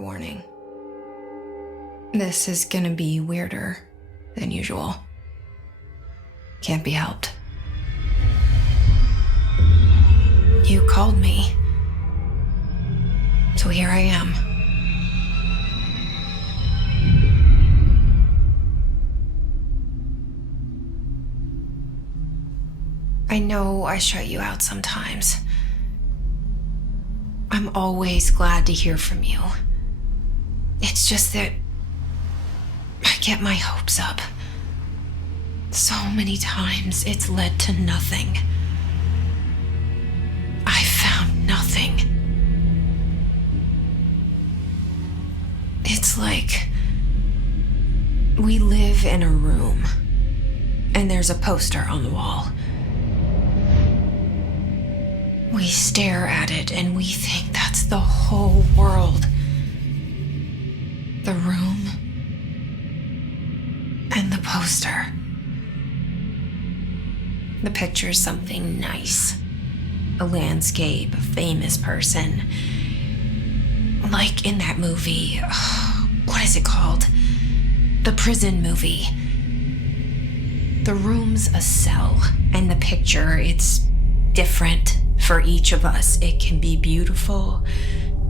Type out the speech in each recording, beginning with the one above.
trigger warning. This is gonna be weirder than usual. Can't be helped. You called me, so here I am. I know I shut you out sometimes. I'm always glad to hear from you. It's just that I get my hopes up. So many times it's led to nothing. I found nothing. It's like we live in a room and there's a poster on the wall. We stare at it and we think that's the whole world. The room and the poster. The picture's something nice. A landscape, a famous person. Like in that movie, what is it called? The prison movie. The room's a cell, and the picture, it's different for each of us. It can be beautiful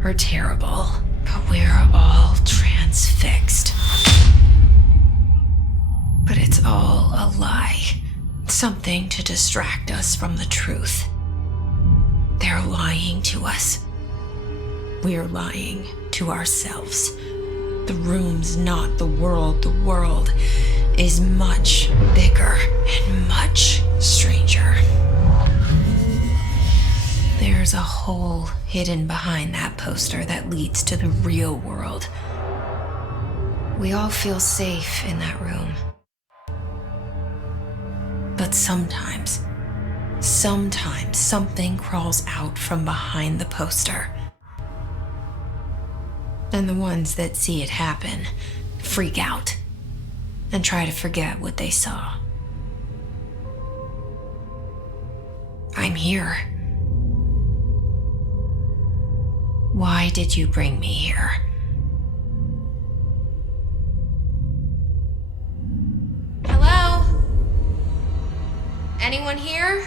or terrible, but we're all transfixed. But it's all a lie. Something to distract us from the truth. They're lying to us. We're lying to ourselves. The room's not the world. The world is much bigger and much stranger. There's a hole hidden behind that poster that leads to the real world. We all feel safe in that room. But sometimes something crawls out from behind the poster. And the ones that see it happen freak out and try to forget what they saw. I'm here. Why did you bring me here? Hello? Anyone here?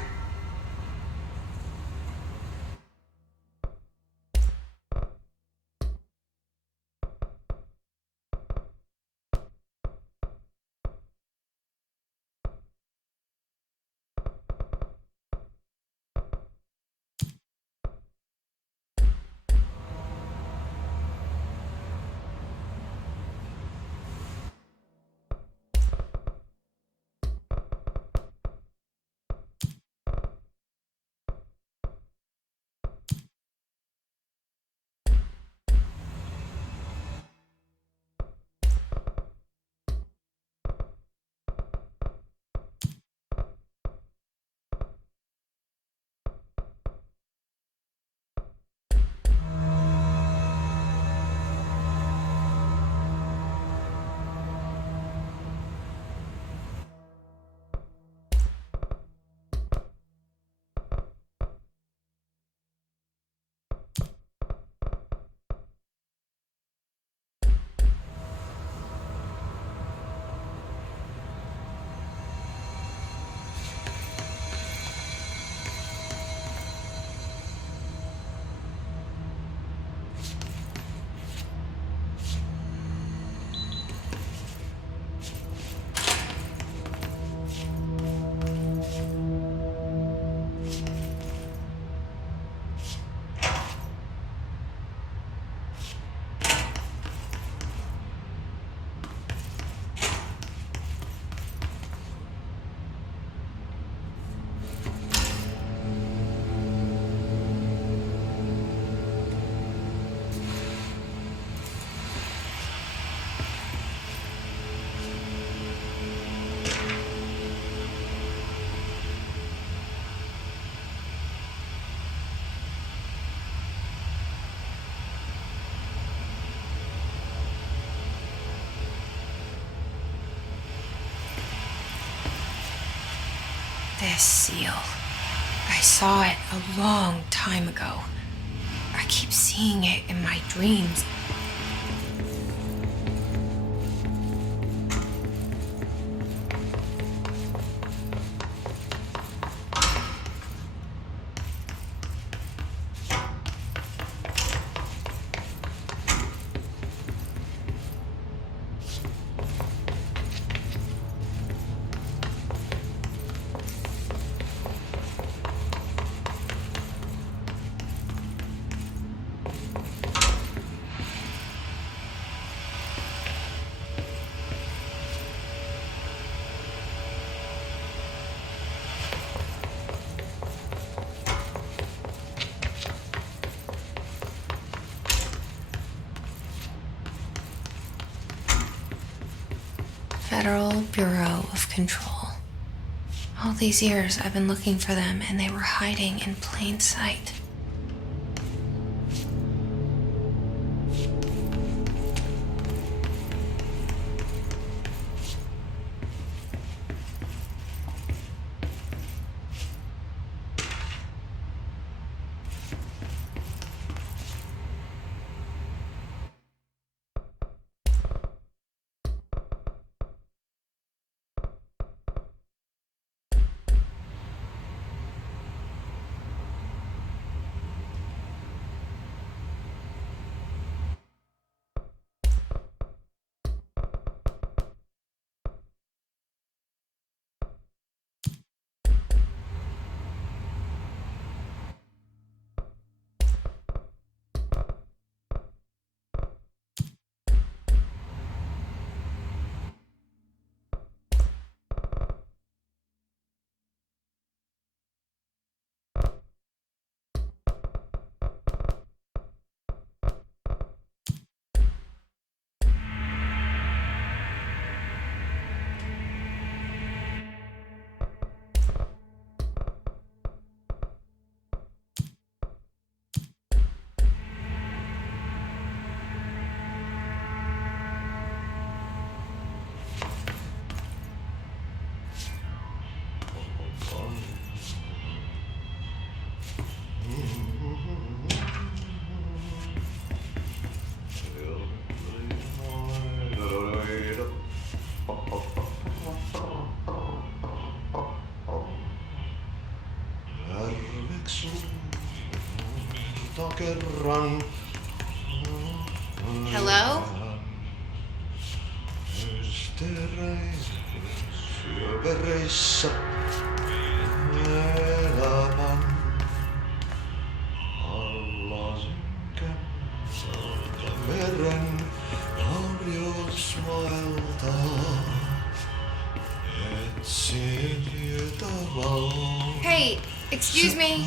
This seal. I saw it a long time ago. I keep seeing it in my dreams. Federal Bureau of Control. All these years I've been looking for them, and they were hiding in plain sight. Hello? Hey, excuse me.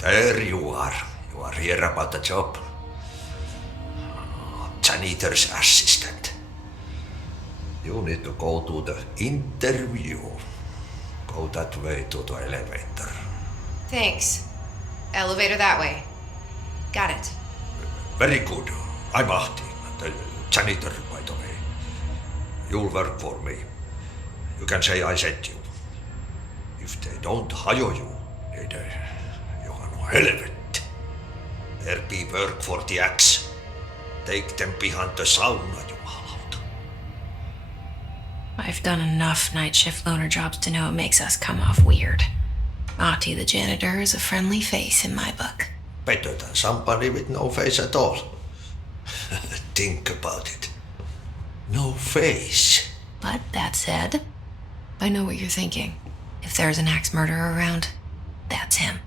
There you are. You are here about the job. Janitor's assistant. You need to go to the interview. Go that way to the elevator. Thanks. Elevator that way. Got it. Very good. I'm Ahti, the janitor, by the way. You'll work for me. You can say I sent you. If they don't hire you, you are no helvet. There be work for the axe. Take them behind the sauna, jumalauta. I've done enough night shift loner jobs to know it makes us come off weird. Ahti the janitor is a friendly face in my book. Better than somebody with no face at all. Think about it. No face. But that said, I know what you're thinking. If there's an axe murderer around, that's him.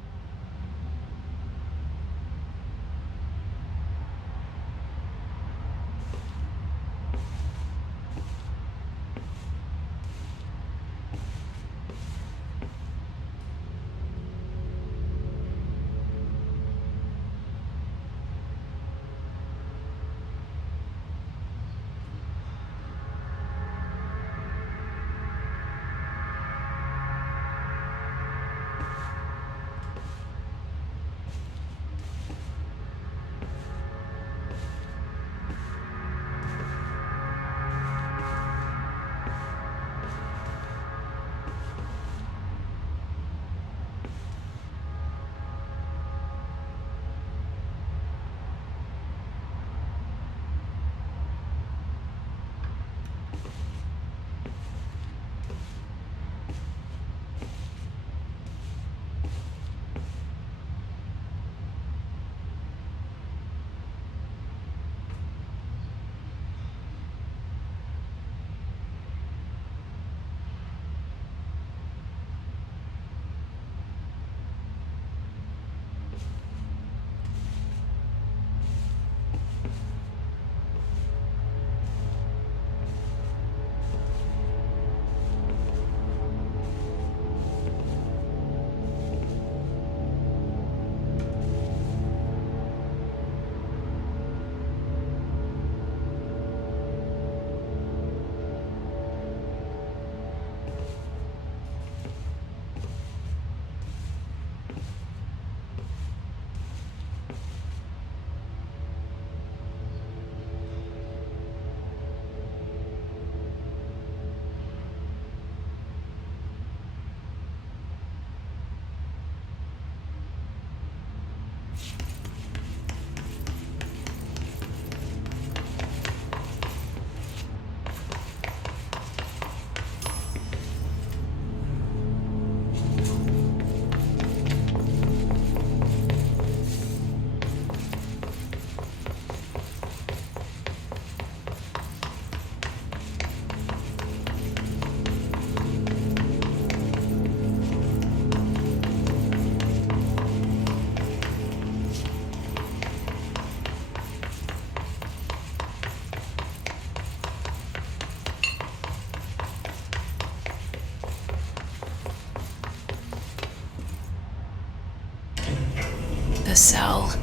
the cell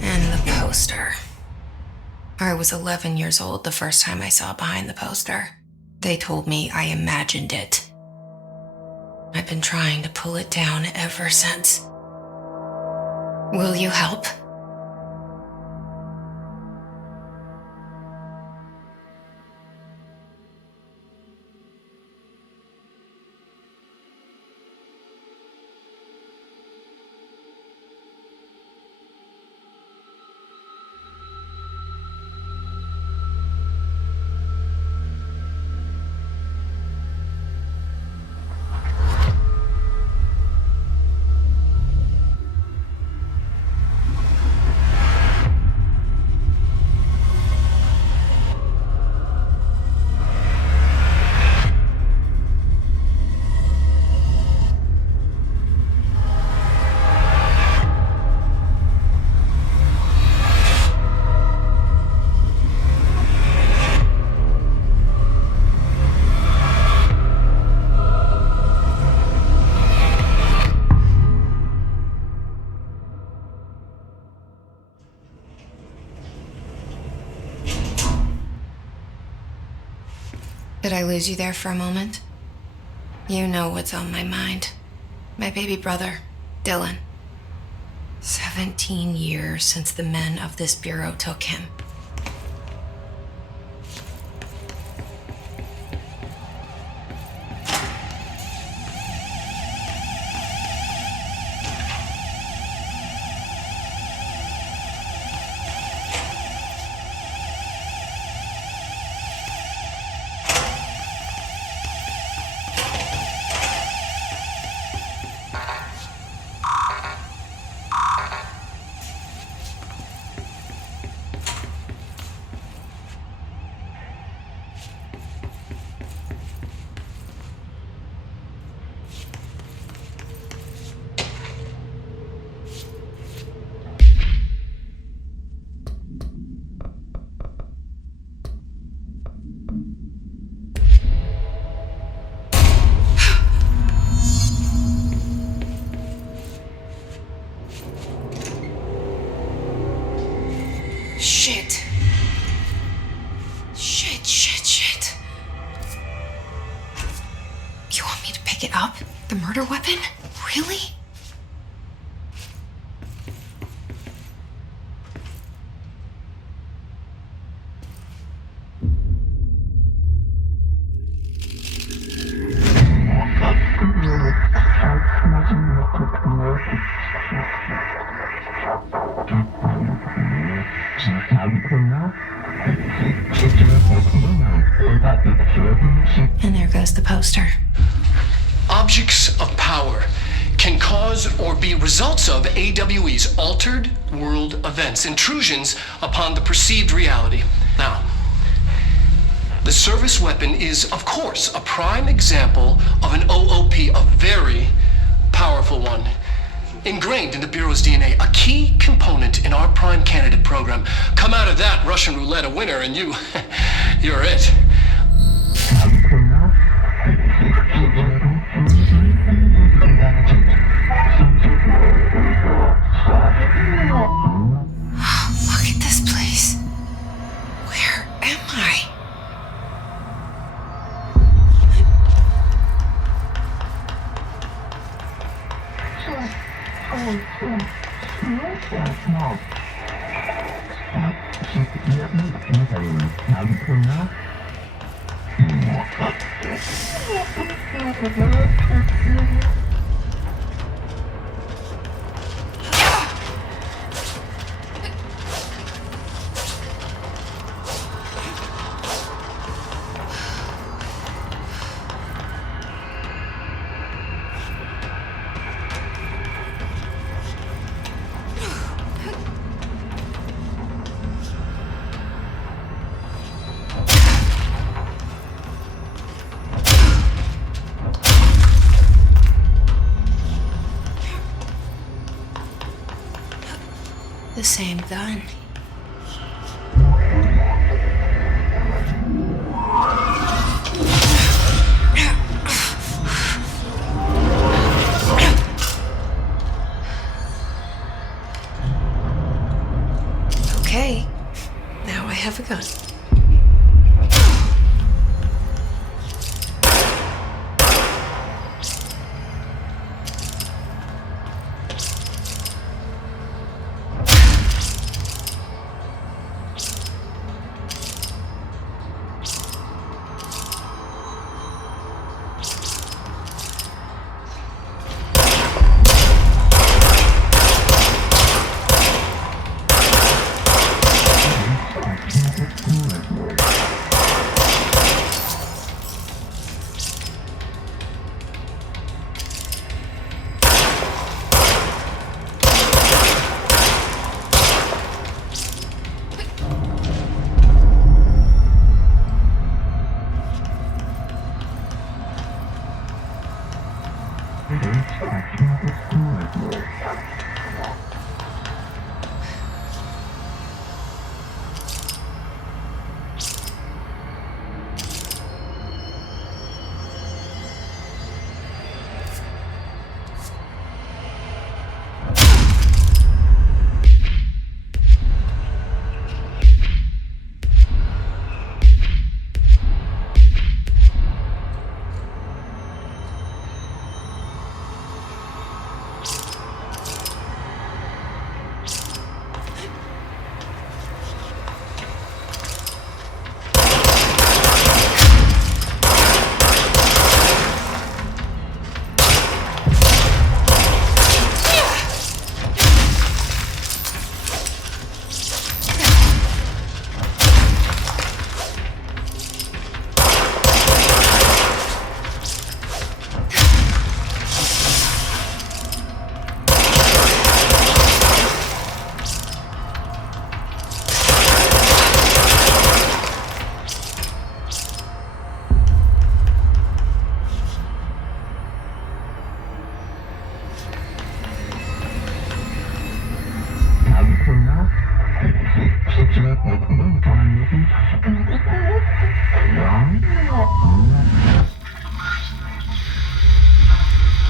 and the poster. I was 11 years old the first time I saw behind the poster. They told me I imagined it. I've been trying to pull it down ever since. Will you help? Did I lose you there for a moment? You know what's on my mind. My baby brother, Dylan. 17 years since the men of this bureau took him. Shit. You want me to pick it up? The murder weapon? Really? And there goes the poster. Objects of power can cause or be results of AWE's altered world events, intrusions upon the perceived reality. Now, the service weapon is, of course, a prime example of an OOP, a very powerful one. Ingrained in the Bureau's DNA, a key component in our prime candidate program. Come out of that Russian roulette a winner and you're it. Look at this place. Where am I? The same gun.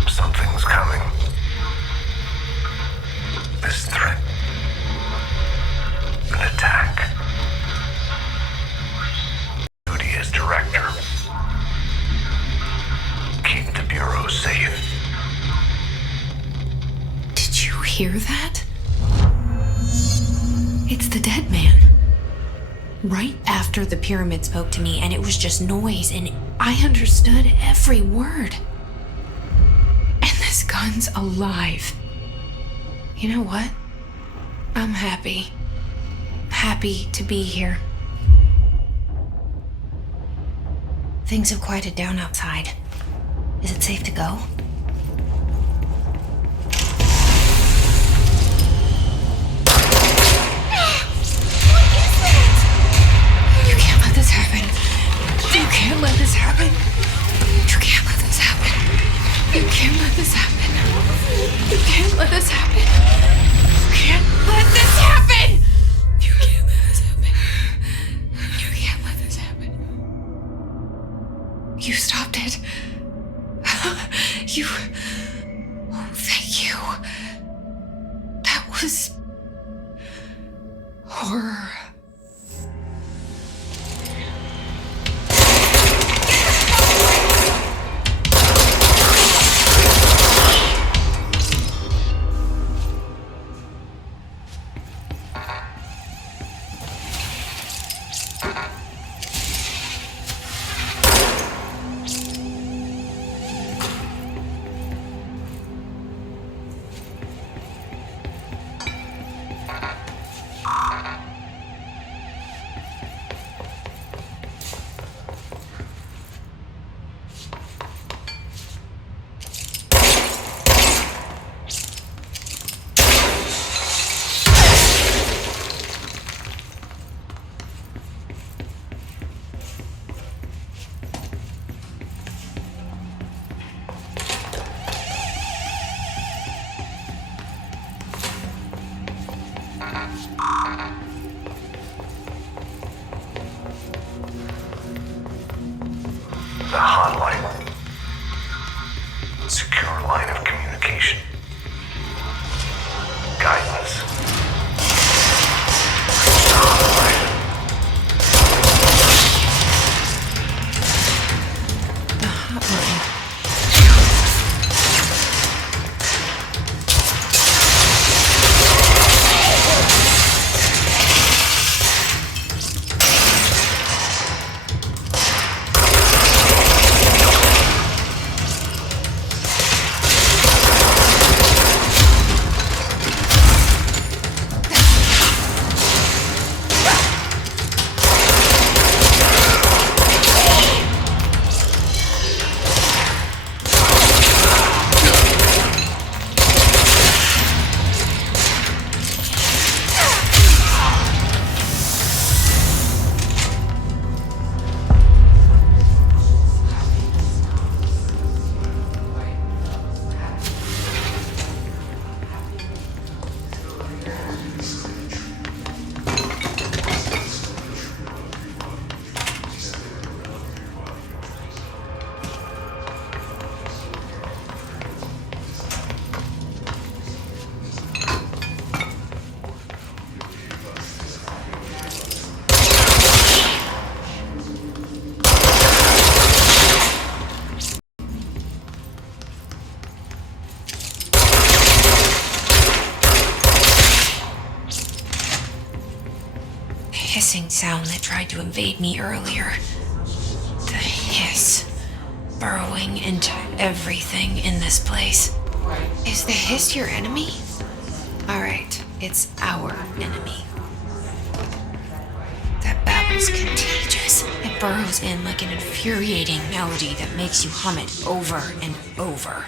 Something's coming. This threat. An attack. Duty as director. Keep the Bureau safe. Did you hear that? It's the dead man. Right after the pyramid spoke to me, and it was just noise, and I understood every word. And this gun's alive. You know what? I'm happy. Happy to be here. Things have quieted down outside. Is it safe to go? You can't let this happen. You can't let this happen. You can't let this happen. You can't let this happen. You can't let this happen. You can't let this happen. You can't let this happen. You stopped it. You. Oh, thank you. That was horror. The hotline. Secure line of communication. Guidance. The hotline. The hotline. sound that tried to invade me earlier. The hiss burrowing into everything in this place. Is the hiss your enemy? Alright, it's our enemy. That babble's contagious. It burrows in like an infuriating melody that makes you hum it over and over.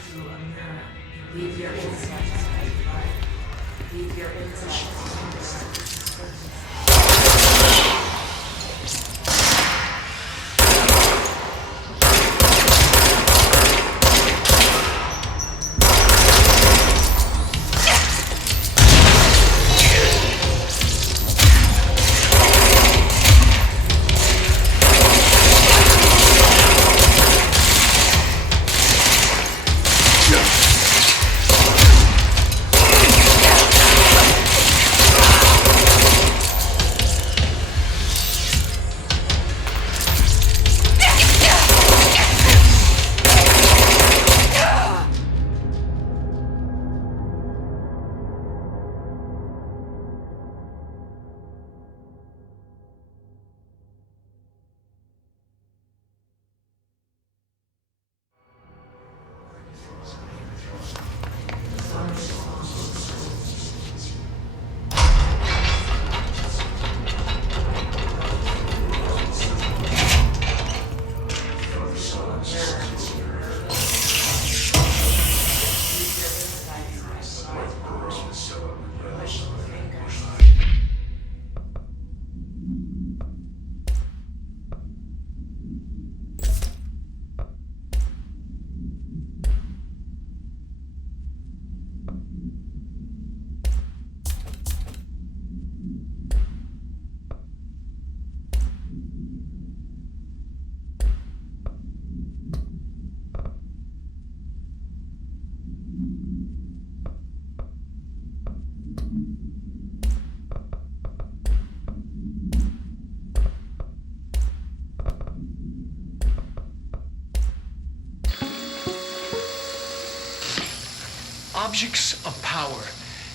Objects of power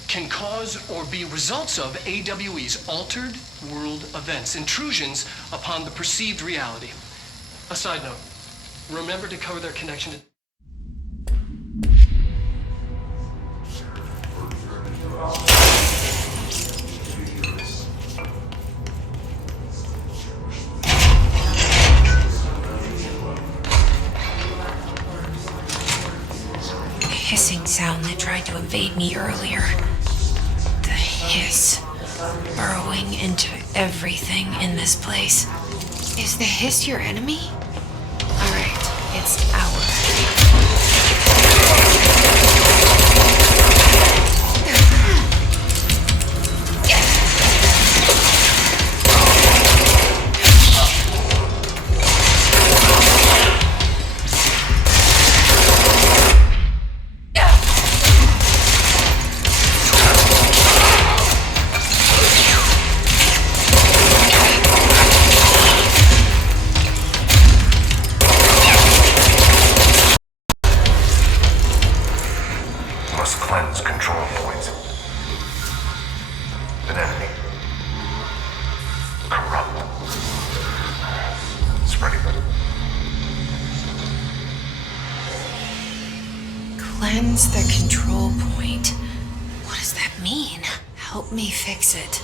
can cause or be results of AWE's altered world events, intrusions upon the perceived reality. A side note, remember to cover their connection to... Hissing sound that tried to invade me earlier. The hiss burrowing into everything in this place. Is the hiss your enemy? Alright, it's our Must cleanse control points. An enemy. Corrupt. Spreading. Cleanse the control point. What does that mean? Help me fix it.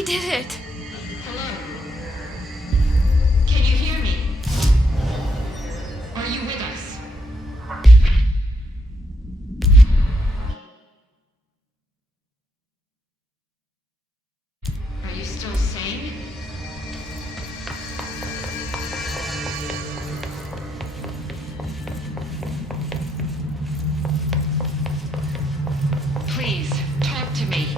We did it! Hello? Can you hear me? Are you with us? Are you still sane? Please, talk to me.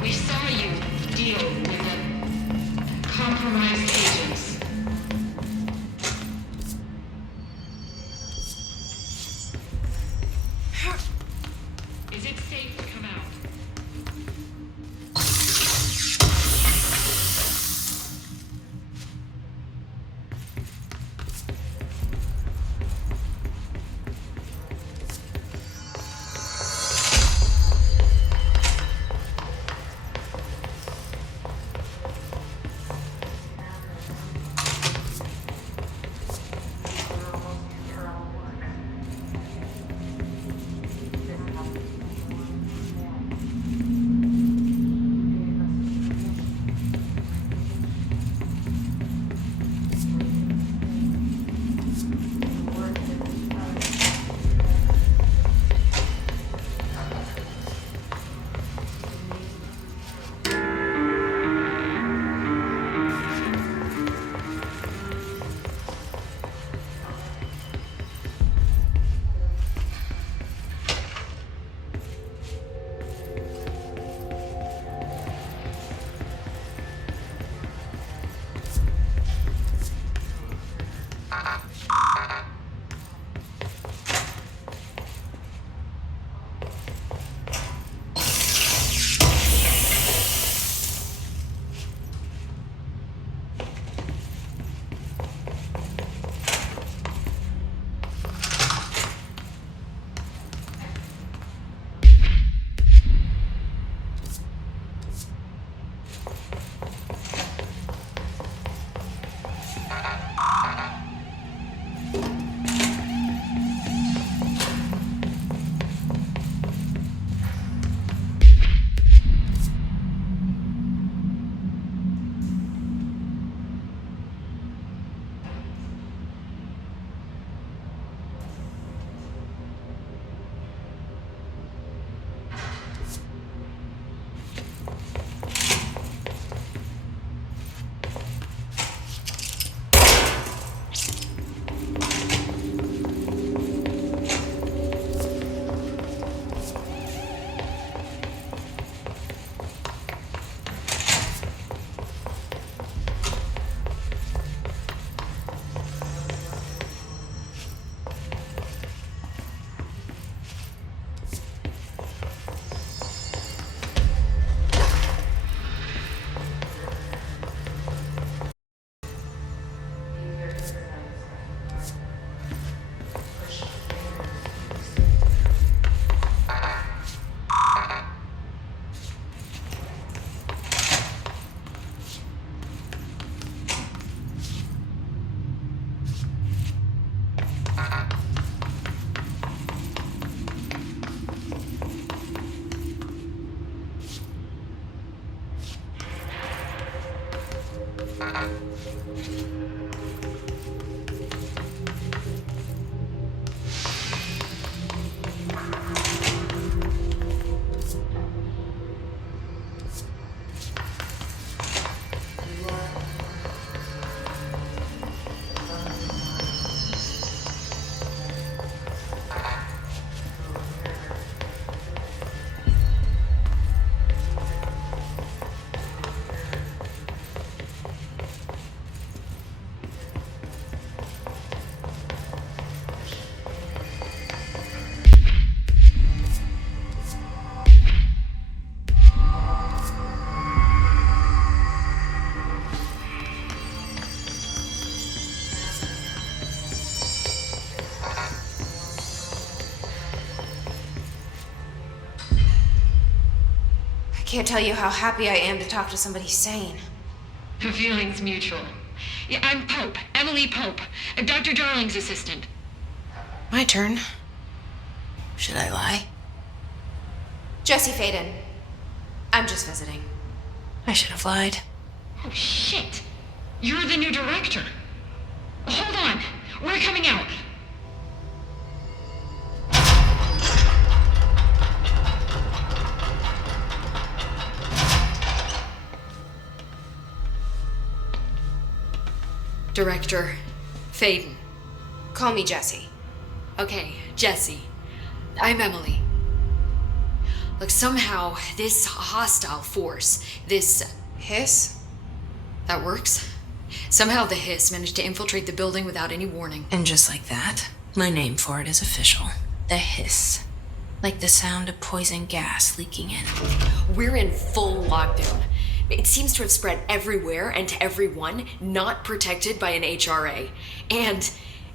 We saw you deal with the compromised agents. Is it safe to come out? Can't tell you how happy I am to talk to somebody sane. The feeling's mutual. Yeah, I'm Pope, Emily Pope, Dr. Darling's assistant. My turn. Should I lie? Jesse Faden. I'm just visiting. I should have lied. Oh, shit. You're the new director. Hold on. We're coming out. Director Faden. Call me Jessie. Okay, Jessie. I'm Emily. Look, somehow this hostile force, this Hiss? that works. Somehow the hiss managed to infiltrate the building without any warning. And just like that, my name for it is official. The hiss. Like the sound of poison gas leaking in. We're in full lockdown. It seems to have spread everywhere and to everyone not protected by an HRA. And,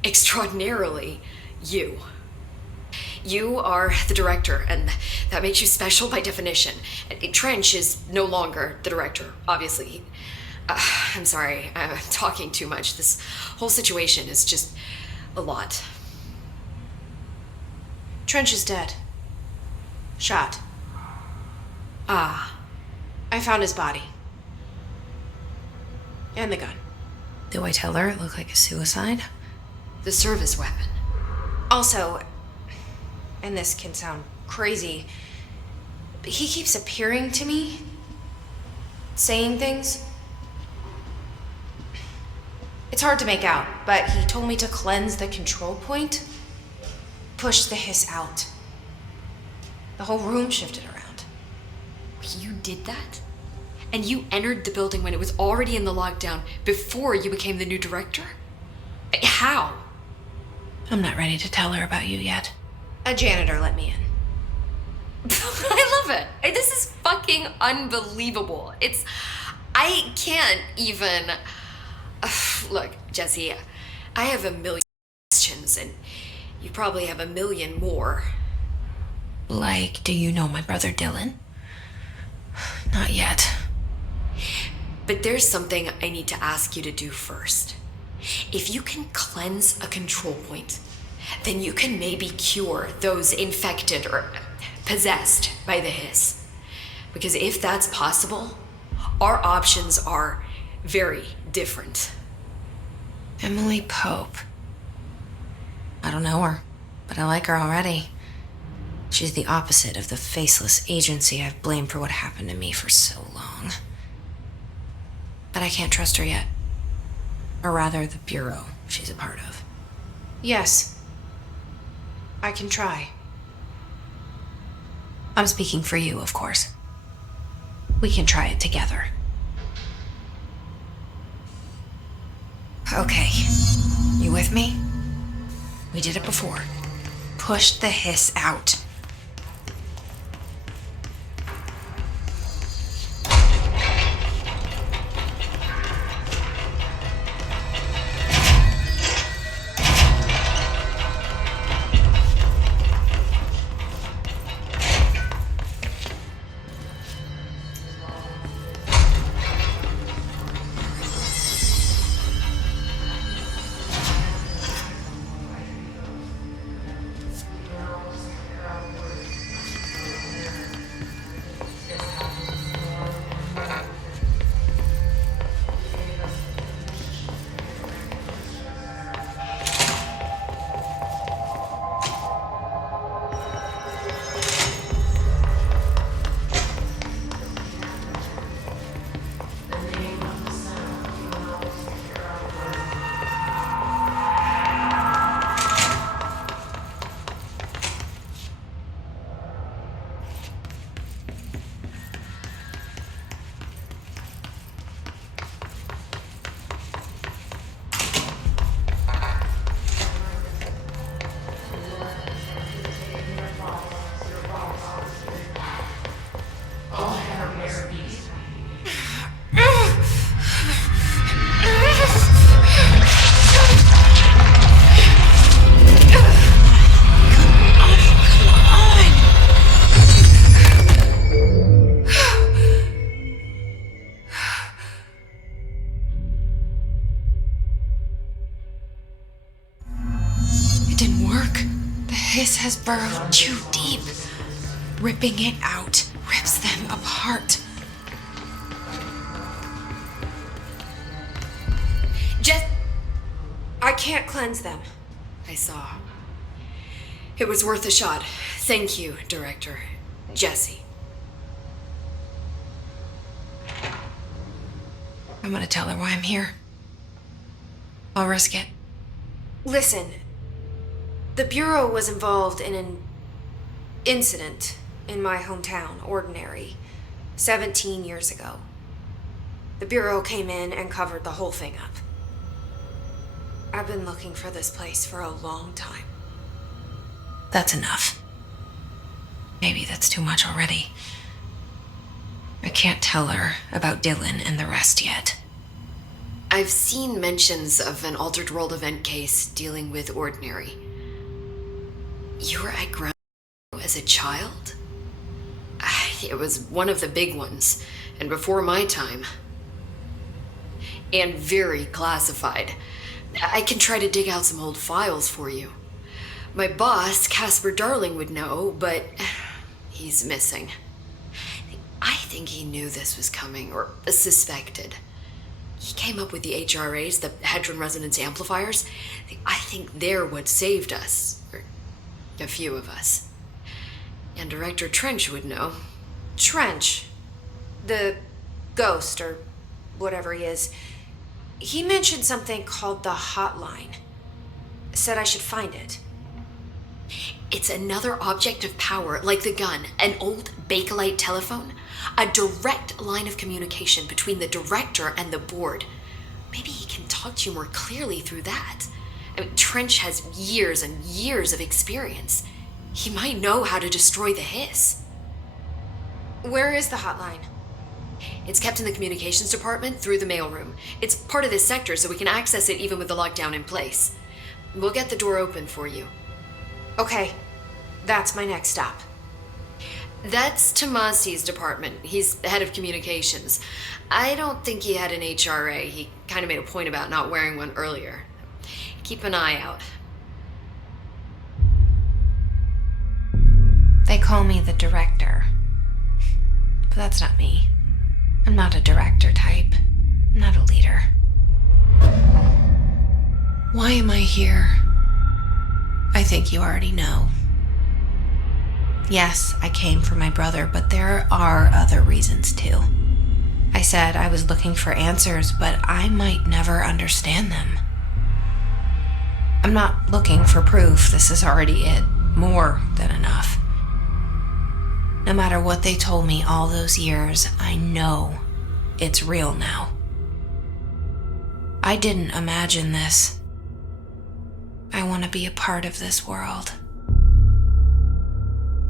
extraordinarily, you. You are the director, and that makes you special by definition. Trench is no longer the director, obviously. I'm sorry, I'm talking too much. This whole situation is just a lot. Trench is dead. Shot. Ah. I found his body. And the gun. Do I tell her it looked like a suicide? The service weapon. Also, and this can sound crazy, but he keeps appearing to me, saying things. It's hard to make out, but he told me to cleanse the control point, push the hiss out. The whole room shifted around. You did that? And you entered the building when it was already in the lockdown before you became the new director? How? I'm not ready to tell her about you yet. A janitor let me in. I love it. This is fucking unbelievable. I can't even... Look, Jessie, I have a million questions, and you probably have a million more. Like, do you know my brother Dylan? Not yet. But there's something I need to ask you to do first. If you can cleanse a control point, then you can maybe cure those infected or possessed by the hiss. Because if that's possible, our options are very different. Emily Pope. I don't know her, but I like her already. She's the opposite of the faceless agency I've blamed for what happened to me for so long. But I can't trust her yet. Or rather, the bureau she's a part of. Yes. I can try. I'm speaking for you, of course. We can try it together. Okay. You with me? We did it before. Pushed the hiss out. Has burrowed too deep. Ripping it out rips them apart. can't cleanse them. I saw. It was worth a shot. Thank you, Director. Jesse. I'm gonna tell her why I'm here. I'll risk it. Listen, the Bureau was involved in an incident in my hometown, Ordinary, 17 years ago. The Bureau came in and covered the whole thing up. I've been looking for this place for a long time. That's enough. Maybe that's too much already. I can't tell her about Dylan and the rest yet. I've seen mentions of an Altered World event case dealing with Ordinary. You were at ground as a child? It was one of the big ones, and before my time. And very classified. I can try to dig out some old files for you. My boss, Casper Darling, would know, but he's missing. I think he knew this was coming, or suspected. He came up with the HRAs, the Hadron Resonance Amplifiers. I think they're what saved us, or a few of us. And Director Trench would know. Trench, the ghost, or whatever he is, he mentioned something called the hotline. Said I should find it. It's another object of power, like the gun, an old Bakelite telephone. A direct line of communication between the director and the board. Maybe he can talk to you more clearly through that. I mean, Trench has years and years of experience. He might know how to destroy the hiss. Where is the hotline? It's kept in the communications department through the mailroom. It's part of this sector, so we can access it even with the lockdown in place. We'll get the door open for you. Okay, that's my next stop. That's Tomasi's department. He's the head of communications. I don't think he had an HRA. He kind of made a point about not wearing one earlier. Keep an eye out. They call me the director. But that's not me. I'm not a director type. I'm not a leader. Why am I here? I think you already know. Yes, I came for my brother, but there are other reasons too. I said I was looking for answers, but I might never understand them. I'm not looking for proof. This is already it. More than enough. No matter what they told me all those years, I know it's real now. I didn't imagine this. I want to be a part of this world.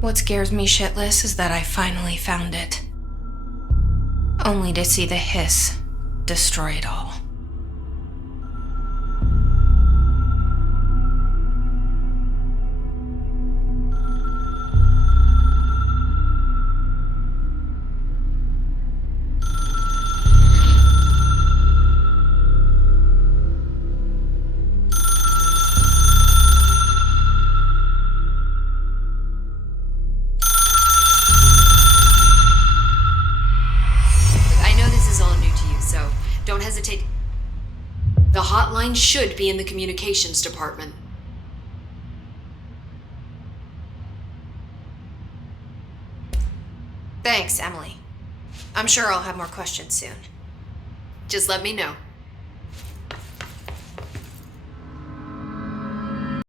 What scares me shitless is that I finally found it. Only to see the hiss destroy it all. The hotline should be in the communications department. Thanks, Emily. I'm sure I'll have more questions soon. Just let me know.